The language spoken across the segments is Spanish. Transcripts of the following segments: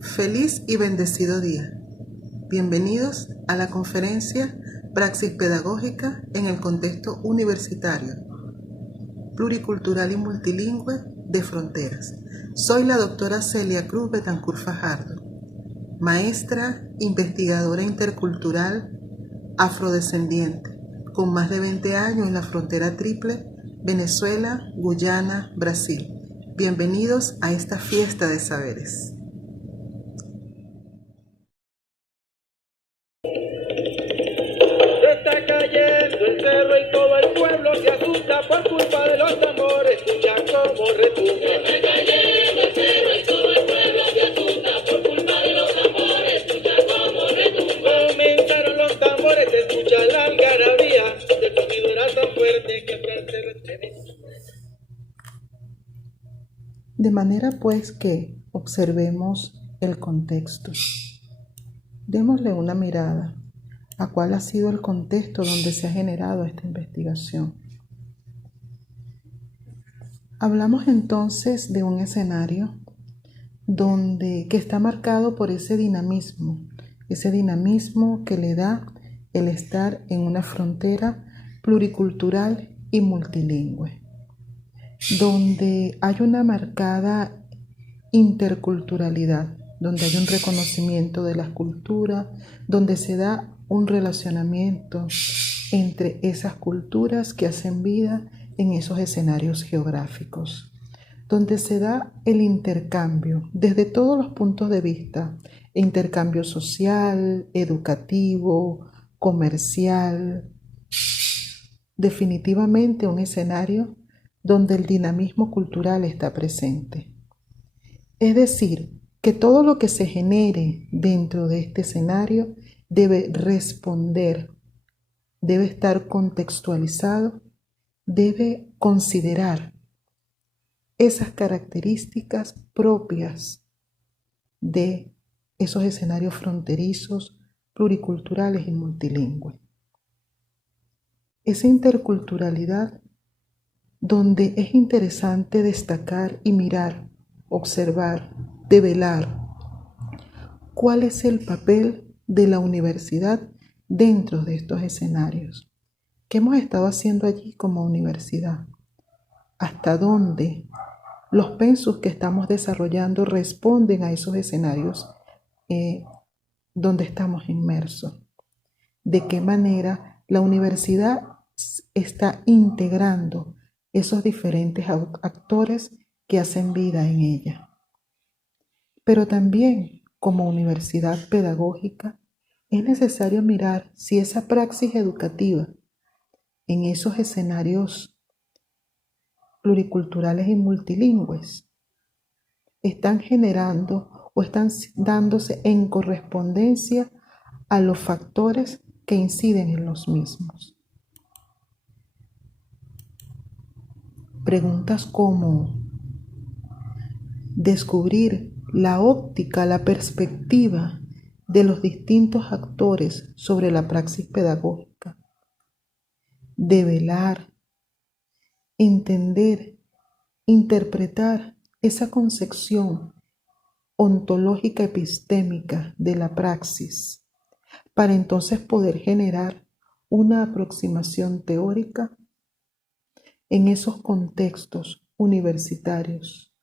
Feliz y bendecido día. Bienvenidos a la conferencia Praxis Pedagógica en el contexto universitario, pluricultural y multilingüe de Fronteras. Soy la doctora Celia Cruz Betancur Fajardo, maestra, investigadora intercultural, afrodescendiente, con más de 20 años en la frontera triple Venezuela, Guyana, Brasil. Bienvenidos a esta fiesta de saberes. Está cayendo el cerro y todo el pueblo se asusta por culpa de los tambores. Escucha cómo retumba. Está cayendo el cerro y todo el pueblo se asusta por culpa de los tambores. Escucha cómo retumba. Comenzaron los tambores, se escucha la algarabía. El sonido era tan fuerte que se retremó. De manera pues que observemos el contexto. Démosle una mirada a cuál ha sido el contexto donde se ha generado esta investigación. Hablamos entonces de un escenario que está marcado por ese dinamismo que le da el estar en una frontera pluricultural y multilingüe, donde hay una marcada interculturalidad, donde hay un reconocimiento de las culturas, donde se da un relacionamiento entre esas culturas que hacen vida en esos escenarios geográficos, donde se da el intercambio desde todos los puntos de vista, intercambio social, educativo, comercial, definitivamente un escenario donde el dinamismo cultural está presente. Es decir, que todo lo que se genere dentro de este escenario debe responder, debe estar contextualizado, debe considerar esas características propias de esos escenarios fronterizos, pluriculturales y multilingües. Esa interculturalidad donde es interesante destacar y mirar, observar, develar cuál es el papel de la universidad dentro de estos escenarios. ¿Qué hemos estado haciendo allí como universidad? ¿Hasta dónde los pensus que estamos desarrollando responden a esos escenarios donde estamos inmersos? ¿De qué manera la universidad está integrando esos diferentes actores que hacen vida en ella? Pero también, como universidad pedagógica, es necesario mirar si esa praxis educativa en esos escenarios pluriculturales y multilingües están generando o están dándose en correspondencia a los factores que inciden en los mismos. Preguntas como descubrir la óptica, la perspectiva de los distintos actores sobre la praxis pedagógica, develar, entender, interpretar esa concepción ontológica epistémica de la praxis, para entonces poder generar una aproximación teórica en esos contextos universitarios,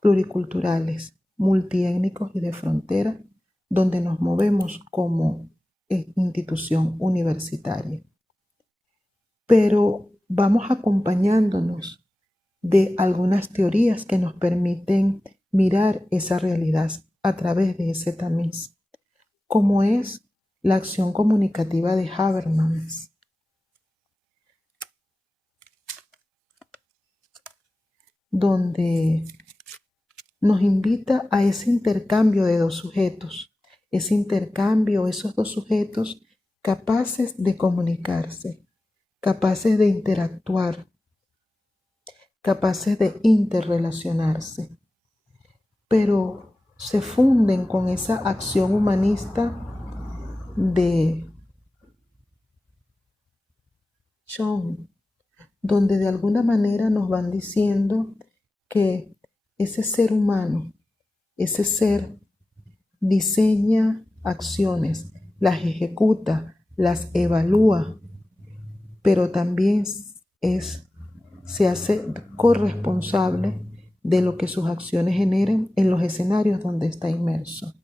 pluriculturales, multiétnicos y de frontera, donde nos movemos como institución universitaria. Pero vamos acompañándonos de algunas teorías que nos permiten mirar esa realidad a través de ese tamiz, como es la acción comunicativa de Habermas, donde nos invita a ese intercambio de dos sujetos, ese intercambio, esos dos sujetos capaces de comunicarse, capaces de interactuar, capaces de interrelacionarse, pero se funden con esa acción humanista de Schoen, donde de alguna manera nos van diciendo que ese ser humano, ese ser diseña acciones, las ejecuta, las evalúa, pero también se hace corresponsable de lo que sus acciones generen en los escenarios donde está inmerso.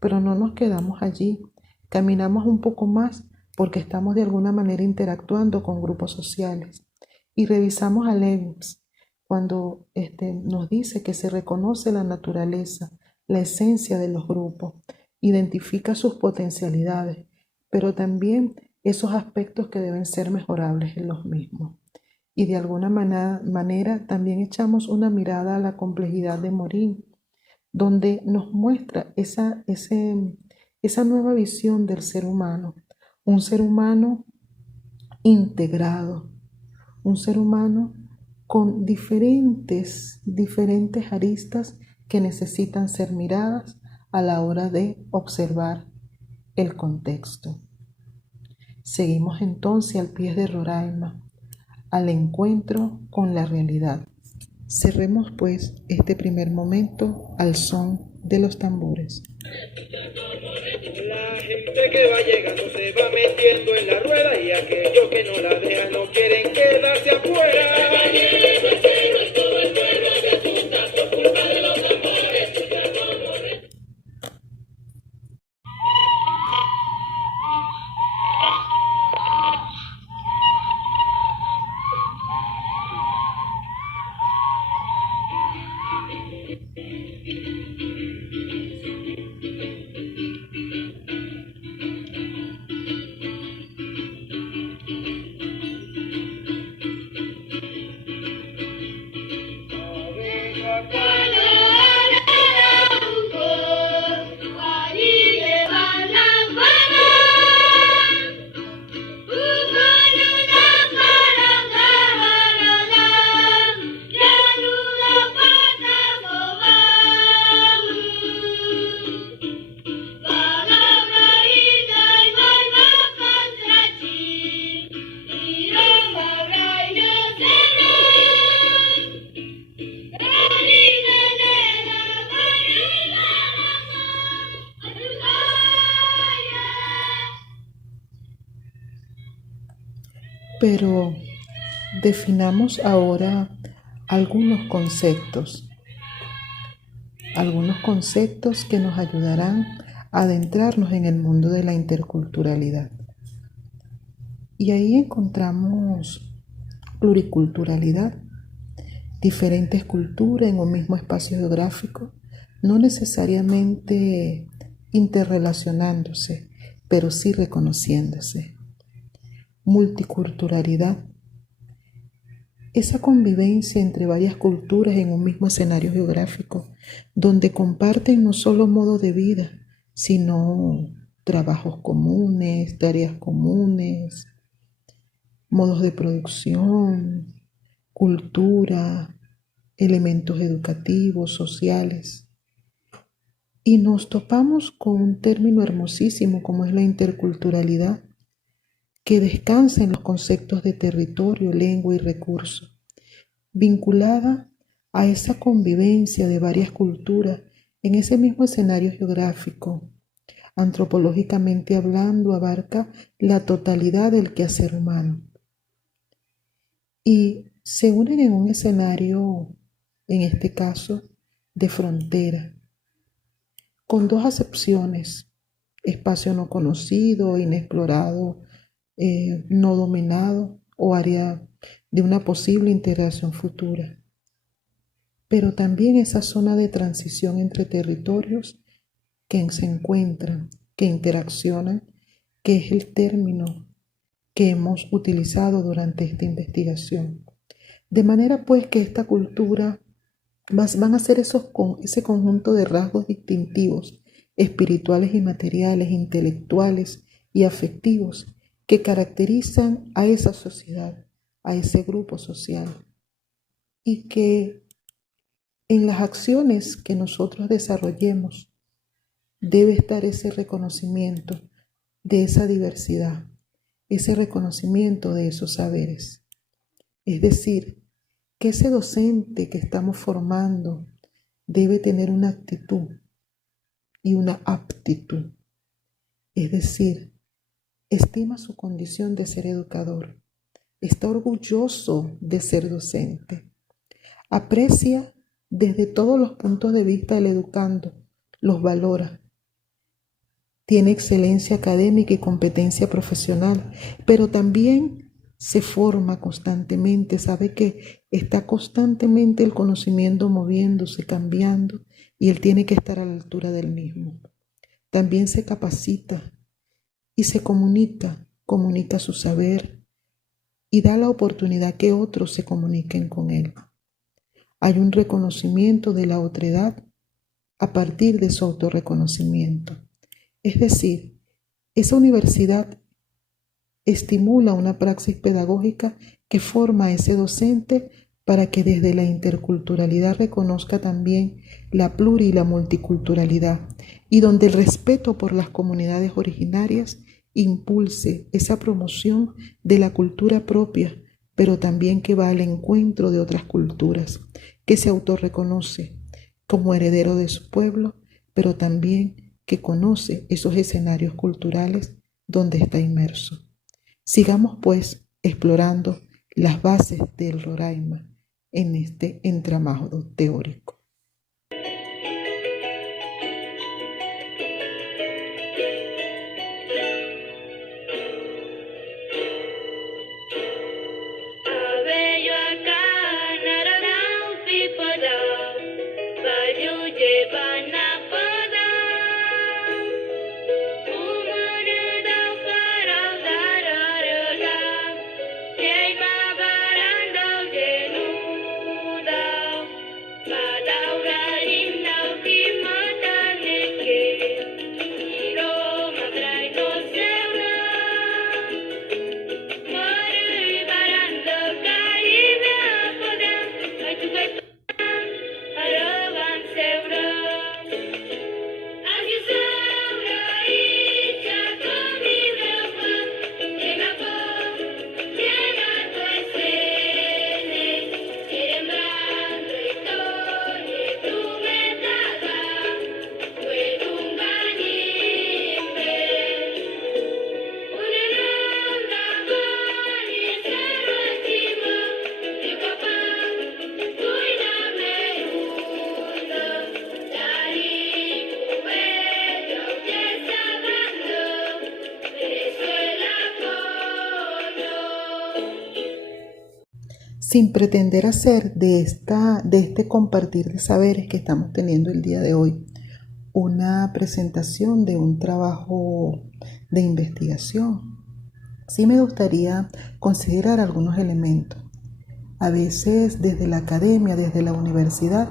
Pero no nos quedamos allí, caminamos un poco más porque estamos de alguna manera interactuando con grupos sociales. Y revisamos a Lewis cuando nos dice que se reconoce la naturaleza, la esencia de los grupos, identifica sus potencialidades, pero también esos aspectos que deben ser mejorables en los mismos. Y de alguna manera también echamos una mirada a la complejidad de Morin, donde nos muestra esa nueva visión del ser humano, un ser humano integrado, un ser humano con diferentes aristas que necesitan ser miradas a la hora de observar el contexto. Seguimos entonces al pie de Roraima, al encuentro con la realidad. Cerremos pues este primer momento al son de los tambores. La gente que va llegando se va metiendo en la rueda y aquellos que no la dejan no quieren quedarse afuera. Pero definamos ahora algunos conceptos que nos ayudarán a adentrarnos en el mundo de la interculturalidad. Y ahí encontramos pluriculturalidad, diferentes culturas en un mismo espacio geográfico, no necesariamente interrelacionándose, pero sí reconociéndose. Multiculturalidad, esa convivencia entre varias culturas en un mismo escenario geográfico, donde comparten no solo modo de vida, sino trabajos comunes, tareas comunes, modos de producción, cultura, elementos educativos, sociales. Y nos topamos con un término hermosísimo como es la interculturalidad, que descansa en los conceptos de territorio, lengua y recurso, vinculada a esa convivencia de varias culturas en ese mismo escenario geográfico. Antropológicamente hablando, abarca la totalidad del quehacer humano. Y se unen en un escenario, en este caso, de frontera, con dos acepciones: espacio no conocido, inexplorado, no dominado o área de una posible integración futura. Pero también esa zona de transición entre territorios que se encuentran, que interaccionan, que es el término que hemos utilizado durante esta investigación. De manera pues que esta cultura van a ser ese conjunto de rasgos distintivos, espirituales y materiales, intelectuales y afectivos, que caracterizan a esa sociedad, a ese grupo social, y que en las acciones que nosotros desarrollemos debe estar ese reconocimiento de esa diversidad, ese reconocimiento de esos saberes. Es decir, que ese docente que estamos formando debe tener una actitud y una aptitud. Es decir, estima su condición de ser educador, está orgulloso de ser docente, aprecia desde todos los puntos de vista del educando, los valora, tiene excelencia académica y competencia profesional, pero también se forma constantemente, sabe que está constantemente el conocimiento moviéndose, cambiando, y él tiene que estar a la altura del mismo. También se capacita y se comunica su saber y da la oportunidad que otros se comuniquen con él. Hay un reconocimiento de la otredad a partir de su autorreconocimiento. Es decir, esa universidad estimula una praxis pedagógica que forma a ese docente para que desde la interculturalidad reconozca también la pluri y la multiculturalidad, y donde el respeto por las comunidades originarias impulse esa promoción de la cultura propia, pero también que va al encuentro de otras culturas, que se autorreconoce como heredero de su pueblo, pero también que conoce esos escenarios culturales donde está inmerso. Sigamos pues explorando las bases del Roraima en este entramado teórico. Sin pretender hacer de este compartir de saberes que estamos teniendo el día de hoy una presentación de un trabajo de investigación, sí me gustaría considerar algunos elementos. A veces desde la academia, desde la universidad,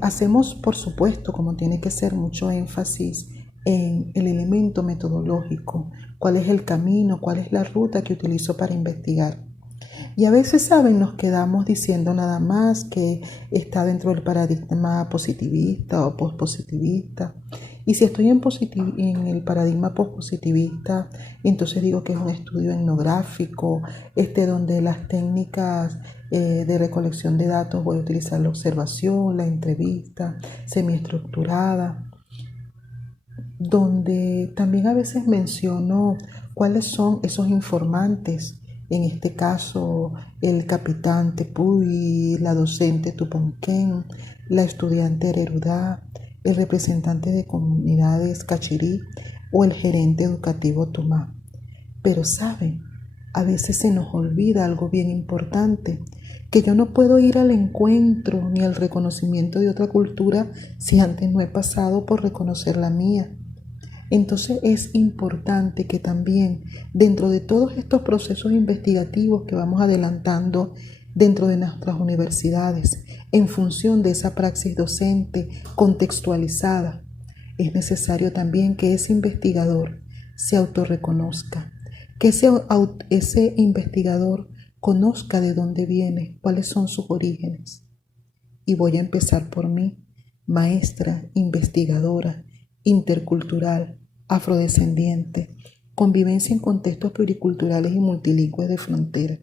hacemos, por supuesto, como tiene que ser, mucho énfasis en el elemento metodológico, cuál es el camino, cuál es la ruta que utilizo para investigar. Y a veces, ¿saben? Nos quedamos diciendo nada más que está dentro del paradigma positivista o pospositivista. Y si estoy en el paradigma pospositivista, entonces digo que es un estudio etnográfico, donde las técnicas de recolección de datos voy a utilizar la observación, la entrevista semiestructurada, donde también a veces menciono cuáles son esos informantes. En este caso, el capitán Tepuy, la docente Tuponquén, la estudiante Ererudá, el representante de comunidades Cachirí o el gerente educativo Tomá. Pero saben, a veces se nos olvida algo bien importante, que yo no puedo ir al encuentro ni al reconocimiento de otra cultura si antes no he pasado por reconocer la mía. Entonces es importante que también dentro de todos estos procesos investigativos que vamos adelantando dentro de nuestras universidades, en función de esa praxis docente contextualizada, es necesario también que ese investigador se autorreconozca, que ese investigador conozca de dónde viene, cuáles son sus orígenes. Y voy a empezar por mí, maestra, investigadora, intercultural, afrodescendiente, convivencia en contextos pluriculturales y multilingües de frontera.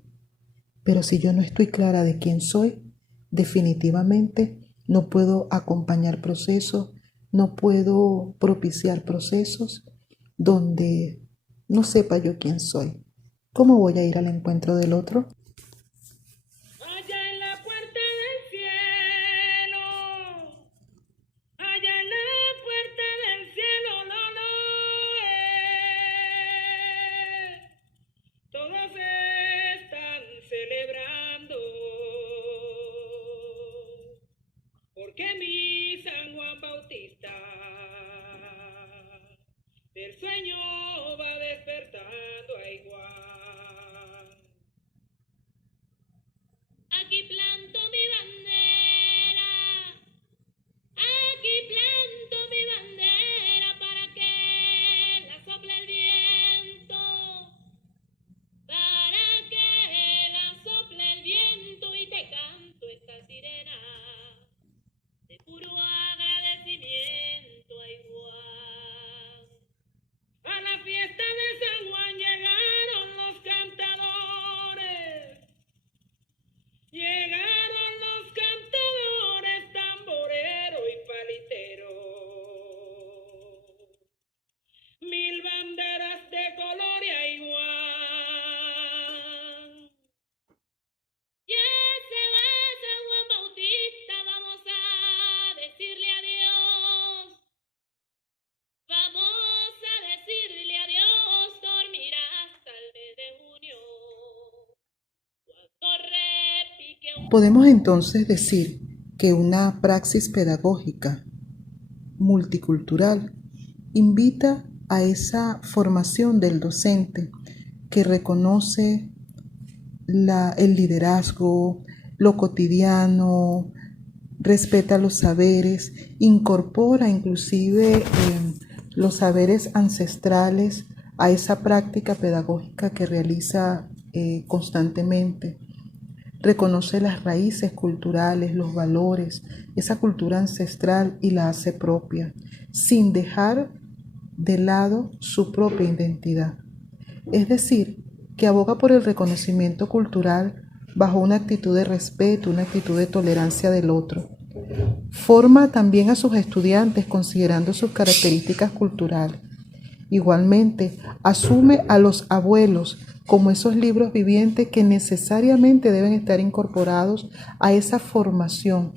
Pero si yo no estoy clara de quién soy, definitivamente no puedo acompañar procesos No puedo propiciar procesos donde no sepa yo quién soy. ¿Cómo voy a ir al encuentro del otro? Allá en la puerta del cielo, allá en la puerta del cielo, no, no, todos están celebrando, porque mi San Juan Bautista del sueño va despertando a igual. Aquí planto mi bandera, aquí planto mi bandera para que la sople el viento, para que la sople el viento y te canto esta sirena de puro agradecimiento a igual. A la fiesta de San Juan llegaron los cantadores. Llegaron los cantadores, tamborero y palitero. 1000 banderas de color y a igual. Ya se va San Juan Bautista, vamos a decirle adiós. Vamos a decirle adiós, dormirá hasta el mes de junio. Cuando repique un... Podemos entonces decir que una praxis pedagógica multicultural invita a esa formación del docente que reconoce el liderazgo, lo cotidiano, respeta los saberes, incorpora inclusive los saberes ancestrales a esa práctica pedagógica que realiza constantemente. Reconoce las raíces culturales, los valores, esa cultura ancestral y la hace propia, sin dejar de lado su propia identidad. Es decir, que aboga por el reconocimiento cultural bajo una actitud de respeto, una actitud de tolerancia del otro. Forma también a sus estudiantes considerando sus características culturales. Igualmente, asume a los abuelos como esos libros vivientes que necesariamente deben estar incorporados a esa formación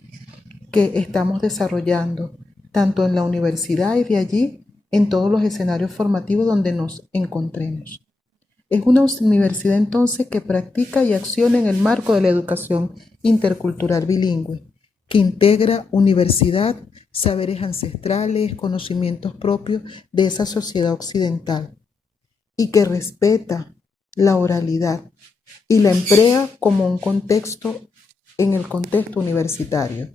que estamos desarrollando, tanto en la universidad y de allí en todos los escenarios formativos donde nos encontremos. Es una universidad entonces que practica y acciona en el marco de la educación intercultural bilingüe, que integra universidad, saberes ancestrales, conocimientos propios de esa sociedad occidental y que respeta la oralidad y la emplea como un contexto en el contexto universitario.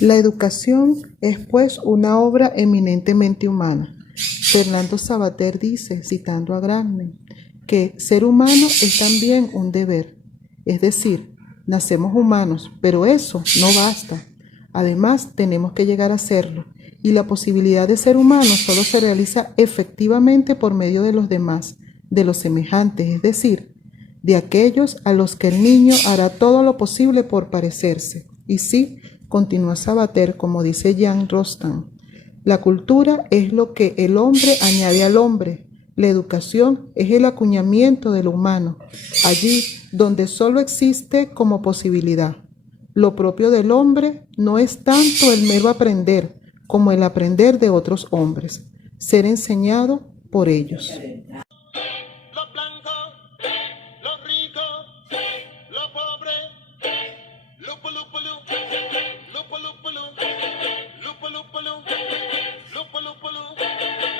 La educación es pues una obra eminentemente humana. Fernando Savater dice, citando a Gramsci, que ser humano es también un deber. Es decir, nacemos humanos, pero eso no basta. Además, tenemos que llegar a serlo, y la posibilidad de ser humano solo se realiza efectivamente por medio de los demás, de los semejantes, es decir, de aquellos a los que el niño hará todo lo posible por parecerse. Y sí, continúa Sabater, como dice Jean Rostand, la cultura es lo que el hombre añade al hombre. La educación es el acuñamiento de lo humano, allí donde solo existe como posibilidad. Lo propio del hombre no es tanto el mero aprender como el aprender de otros hombres, ser enseñado por ellos. Los blancos, los ricos, los pobres, lupo, lupo, lupo, lupo, lupo, lupo, lupo, lupo, lupo, lupo, lupo,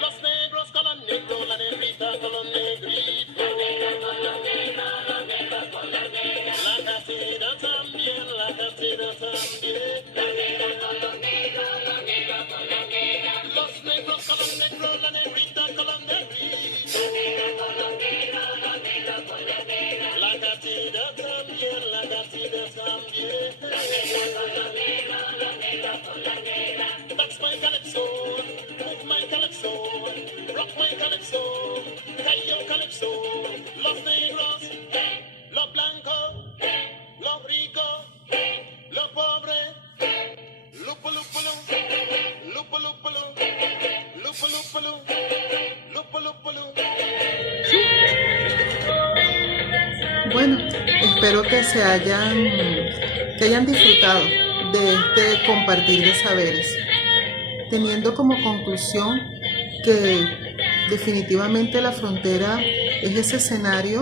los negros con los negros, la negrita con los negritos, la negra con los negros, los negros con las negras, la casera también, la casera también, la negra con los negros con las negras, los negros con los negros, la negrita con los negritos, la negra con los negros, los negros con las negras, la casera también, la casera también, la negra con los negros, los negros con las negras. That's my calypso, move my calypso, rock my calypso, cayo calypso, los negros, los blancos, los ricos, los pobres, lupo, lupo, lupo, lupo, lupo, lupo, lupo, lupo, lupo, lupo. Bueno, espero que hayan disfrutado de este compartir de saberes, teniendo como conclusión que definitivamente la frontera es ese escenario,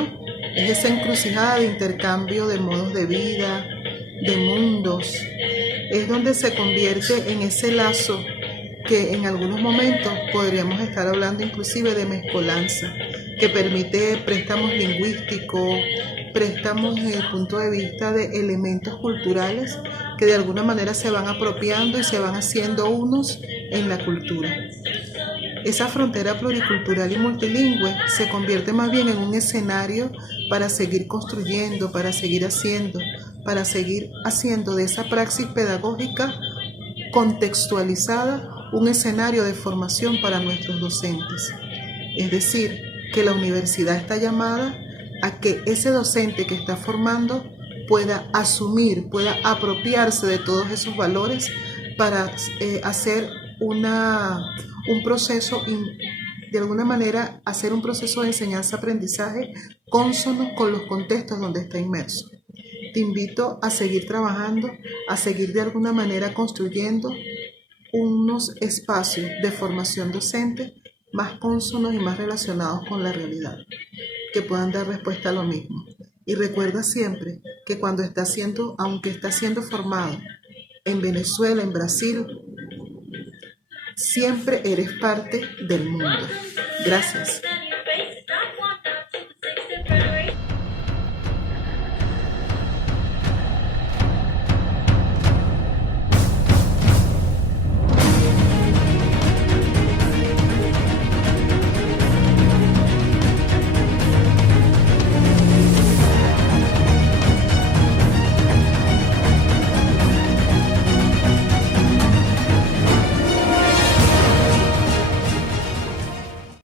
es esa encrucijada de intercambio de modos de vida, de mundos, es donde se convierte en ese lazo que en algunos momentos podríamos estar hablando inclusive de mezcolanza, que permite préstamos lingüísticos, préstamos desde el punto de vista de elementos culturales que de alguna manera se van apropiando y se van haciendo unos en la cultura. Esa frontera pluricultural y multilingüe se convierte más bien en un escenario para seguir construyendo, para seguir haciendo de esa praxis pedagógica contextualizada un escenario de formación para nuestros docentes. Es decir, que la universidad está llamada a que ese docente que está formando pueda asumir, pueda apropiarse de todos esos valores para hacer un proceso, de alguna manera hacer un proceso de enseñanza-aprendizaje cónsono con los contextos donde está inmerso. Te invito a seguir trabajando, a seguir de alguna manera construyendo unos espacios de formación docente más cónsonos y más relacionados con la realidad, que puedan dar respuesta a lo mismo. Y recuerda siempre que aunque está siendo formado en Venezuela, en Brasil, siempre eres parte del mundo. Gracias.